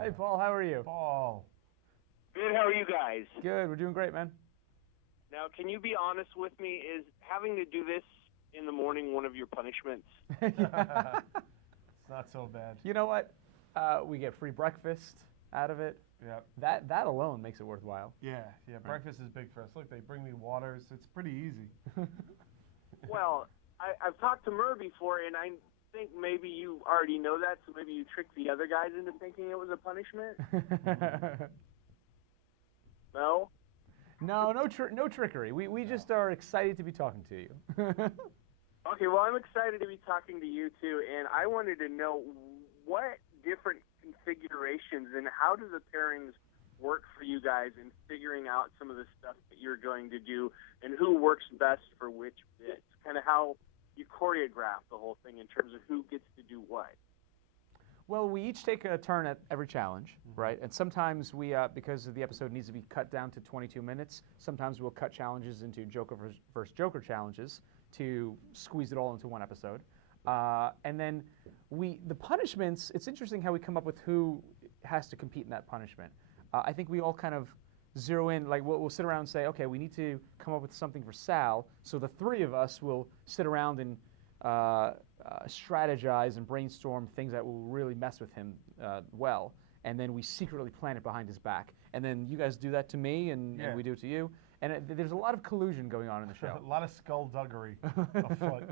Hey, Paul, how are you? Paul. Good, how are you guys? Good, we're doing great, man. Now, can you be honest with me? Is having to do this in the morning one of your punishments? It's not so bad. You know what? We get free breakfast out of it. Yep. That alone makes it worthwhile. Yeah. Breakfast is big for us. Look, they bring me waters. It's pretty easy. Well, I've talked to Murr before, and I think maybe you already know that, so maybe you tricked the other guys into thinking it was a punishment? No? No trickery. We just are excited to be talking to you. Okay, well, I'm excited to be talking to you, too, and I wanted to know what different configurations and how do the pairings work for you guys in figuring out some of the stuff that you're going to do and who works best for which bits, kind of how you choreograph the whole thing in terms of who gets to do what. Well, we each take a turn at every challenge, right? And sometimes we, because the episode needs to be cut down to 22 minutes, sometimes we'll cut challenges into Joker versus Joker challenges to squeeze it all into one episode. And then the punishments, it's interesting how we come up with who has to compete in that punishment. I think we all kind of zero in, like we'll sit around and say, okay, we need to come up with something for Sal, so the three of us will sit around and strategize and brainstorm things that will really mess with him well, and then we secretly plan it behind his back. And then you guys do that to me, and we do it to you. And there's a lot of collusion going on in the show. A lot of skullduggery afoot.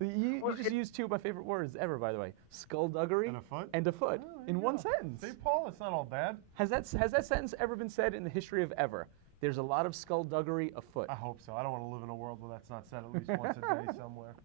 You just used two of my favorite words ever, by the way. Skullduggery and a foot in one sentence. See, Paul, it's not all bad. Has that sentence ever been said in the history of ever? There's a lot of skullduggery afoot. I hope so. I don't want to live in a world where that's not said at least once a day somewhere.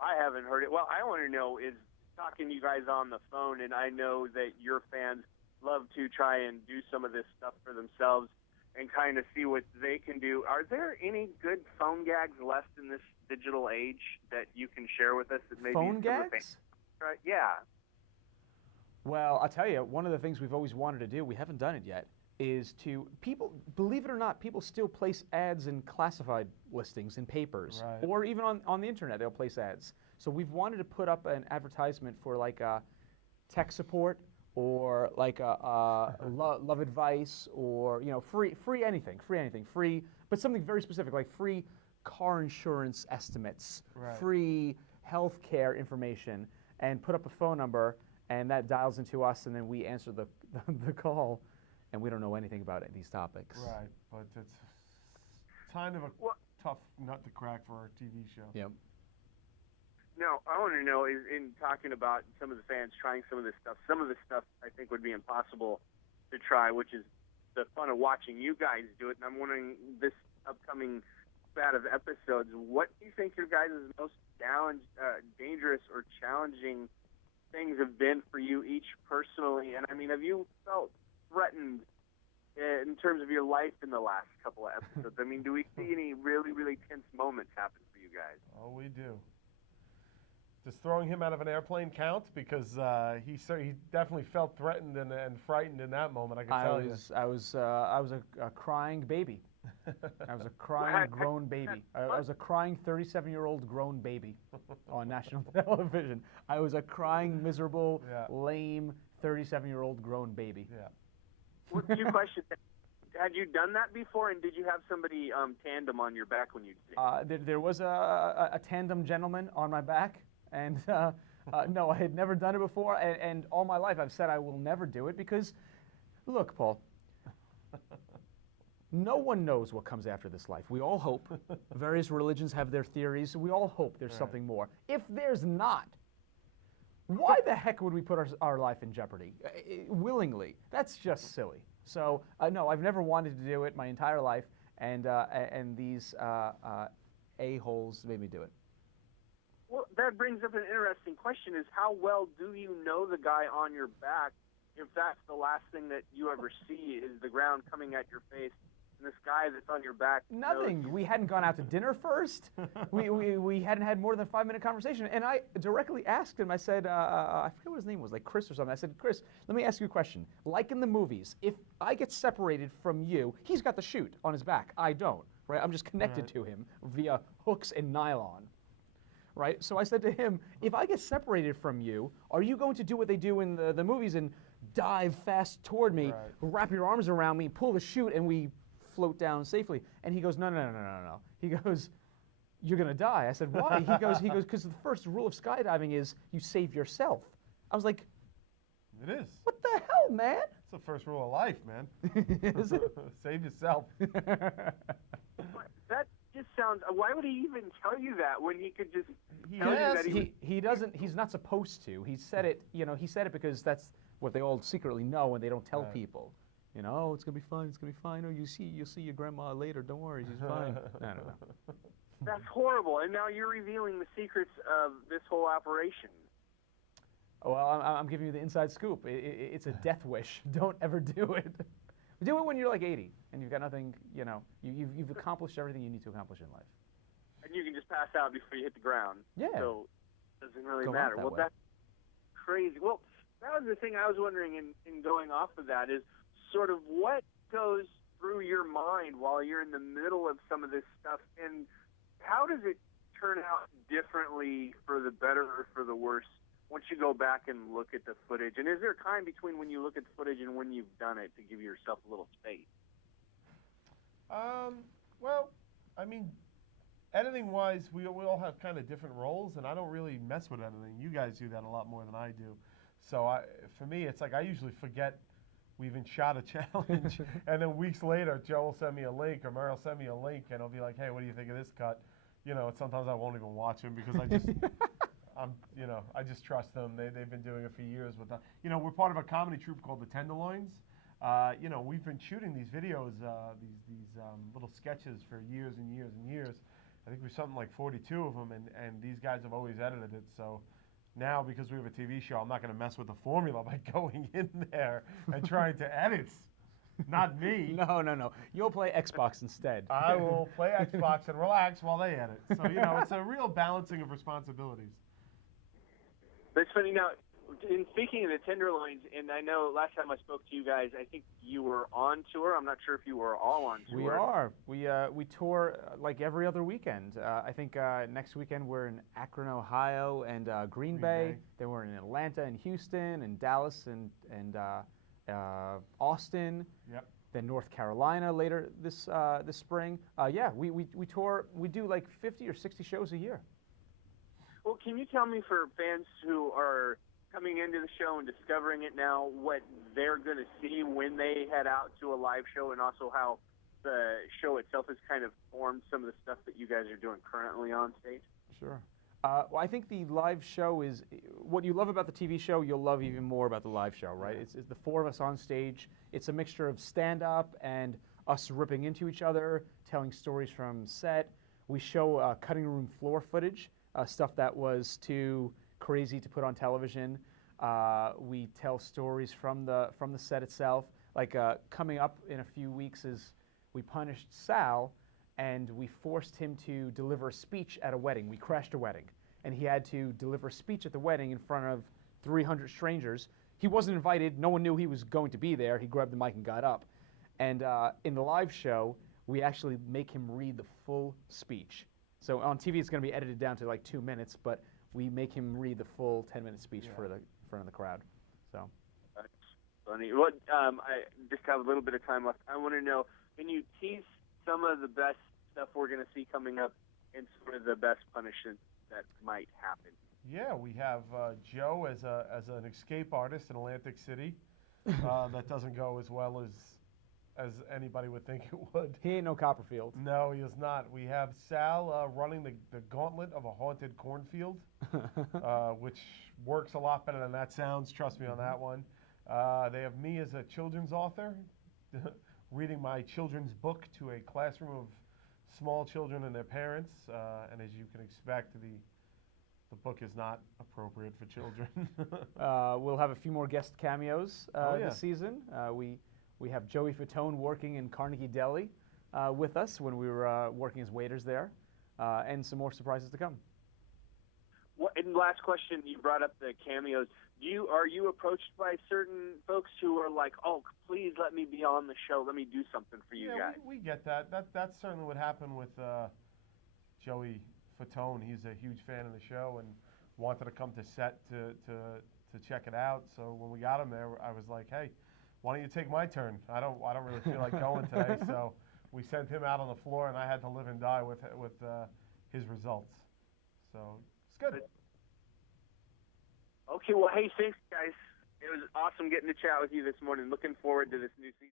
I haven't heard it. Well, I want to know is talking to you guys on the phone, and I know that your fans love to try and do some of this stuff for themselves and kind of see what they can do. Are there any good phone gags left in this digital age that you can share with us? That maybe phone gags? Right? Yeah. Well, I'll tell you, one of the things we've always wanted to do, we haven't done it yet, is to, people, believe it or not, people still place ads in classified listings in papers, or even on the internet, they'll place ads. So we've wanted to put up an advertisement for like a tech support, or like a love advice, or free anything, but something very specific, like free car insurance estimates, free health care information, and put up a phone number, and that dials into us, and then we answer the call, and we don't know anything about these topics. Right, but it's kind of a tough nut to crack for our TV show. Yep. Now, I want to know, in talking about some of the fans trying some of this stuff I think would be impossible to try, which is the fun of watching you guys do it. And I'm wondering, this upcoming spat of episodes, what do you think your guys' most dangerous or challenging things have been for you each personally? And I mean, have you felt threatened in terms of your life in the last couple of episodes? I mean, do we see any really, really tense moments happen for you guys? Oh, we do. Does throwing him out of an airplane count? Because he definitely felt threatened and frightened in that moment. I can tell you. I was a crying baby. I was a crying grown baby. I was a crying 37-year-old grown baby on national television. I was a crying, miserable, lame 37-year-old grown baby. Yeah. Well, two questions. Had you done that before, and did you have somebody tandem on your back when you did it? There was a tandem gentleman on my back. And no, I had never done it before, and all my life I've said I will never do it because, look, Paul, no one knows what comes after this life. We all hope. Various religions have their theories. We all hope there's something more. If there's not, why the heck would we put our life in jeopardy willingly? That's just silly. So, no, I've never wanted to do it my entire life, and these a-holes made me do it. Well, that brings up an interesting question, is how well do you know the guy on your back if that's the last thing that you ever see is the ground coming at your face and this guy that's on your back? Nothing. We hadn't gone out to dinner first. we hadn't had more than a 5-minute conversation. And I directly asked him, I said, I forget what his name was, like Chris or something. I said, Chris, let me ask you a question. Like in the movies, if I get separated from you, he's got the chute on his back. I don't, right? I'm just connected to him via hooks and nylon. right? So I said to him, if I get separated from you, are you going to do what they do in the movies and dive fast toward me, wrap your arms around me, pull the chute, and we float down safely? And he goes, no. He goes, you're going to die. I said, why? He goes, because the first rule of skydiving is you save yourself. I was like, it is. What the hell, man? It's the first rule of life, man. Is it? Save yourself. That just sounds. Why would he even tell you that when he could just tell you that he doesn't. He's not supposed to. He said it. He said it because that's what they all secretly know, and they don't tell people. Oh, it's gonna be fine. It's gonna be fine. Oh, you'll see your grandma later. Don't worry, she's fine. No. That's horrible. And now you're revealing the secrets of this whole operation. Well, I'm giving you the inside scoop. It's a death wish. Don't ever do it. Do it when you're like 80 and you've got nothing. You've accomplished everything you need to accomplish in life. And you can just pass out before you hit the ground. Yeah. So it doesn't really matter. Well, that's crazy. Well, that was the thing I was wondering in going off of that is sort of what goes through your mind while you're in the middle of some of this stuff, and how does it turn out differently for the better or for the worse once you go back and look at the footage? And is there time between when you look at the footage and when you've done it to give yourself a little space? Well, I mean, editing-wise, we all have kind of different roles, and I don't really mess with editing. You guys do that a lot more than I do. So for me, it's like I usually forget we even shot a challenge, and then weeks later, Joe will send me a link, or Murr will send me a link, and I'll be like, hey, what do you think of this cut? And sometimes I won't even watch them because I just... I just trust them. They've been doing it for years with us. We're part of a comedy troupe called the Tenderloins. We've been shooting these videos, these little sketches for years and years and years. I think we've something like 42 of them, and these guys have always edited it. So now, because we have a TV show, I'm not going to mess with the formula by going in there and trying to edit. Not me. No. You'll play Xbox instead. I will play Xbox and relax while they edit. So, it's a real balancing of responsibilities. That's funny. Now, in speaking of the Tenderloins, and I know last time I spoke to you guys, I think you were on tour. I'm not sure if you were all on tour. We are. We tour like every other weekend. I think next weekend we're in Akron, Ohio, and Green Bay. Then we're in Atlanta and Houston and Dallas and Austin. Yep. Then North Carolina later this spring. We tour. We do like 50 or 60 shows a year. Well, can you tell me, for fans who are coming into the show and discovering it now, what they're going to see when they head out to a live show, and also how the show itself has kind of formed some of the stuff that you guys are doing currently on stage? Sure. Well, I think the live show is what you love about the TV show. You'll love even more about the live show, right? It's the four of us on stage. It's a mixture of stand-up and us ripping into each other, telling stories from set. We show cutting room floor footage. Stuff that was too crazy to put on television. We tell stories from the set itself. Like coming up in a few weeks is we punished Sal, and we forced him to deliver a speech at a wedding. We crashed a wedding, and he had to deliver a speech at the wedding in front of 300 strangers. He wasn't invited. No one knew he was going to be there. He grabbed the mic and got up. And in the live show, we actually make him read the full speech. So on TV, it's going to be edited down to like 2 minutes, but we make him read the full 10-minute speech for the front of the crowd. So that's funny. Well, I just have a little bit of time left. I want to know, can you tease some of the best stuff we're going to see coming up and sort of the best punishment that might happen? Yeah, we have Joe as an escape artist in Atlantic City. That doesn't go as well as anybody would think it would. He ain't no Copperfield. No, he is not. We have Sal running the gauntlet of a haunted cornfield, which works a lot better than that sounds. Trust me on that one. They have me as a children's author, reading my children's book to a classroom of small children and their parents. And as you can expect, the book is not appropriate for children. We'll have a few more guest cameos this season. We have Joey Fatone working in Carnegie Deli with us when we were working as waiters there, and some more surprises to come. And last question, you brought up the cameos. Are you approached by certain folks who are like, oh, please let me be on the show, let me do something for you guys? We get that. That certainly would happen with Joey Fatone. He's a huge fan of the show and wanted to come to set to check it out. So when we got him there, I was like, hey, why don't you take my turn? I don't really feel like going today. So we sent him out on the floor, and I had to live and die with his results. So it's good. Okay, well, hey, thanks, guys. It was awesome getting to chat with you this morning. Looking forward to this new season.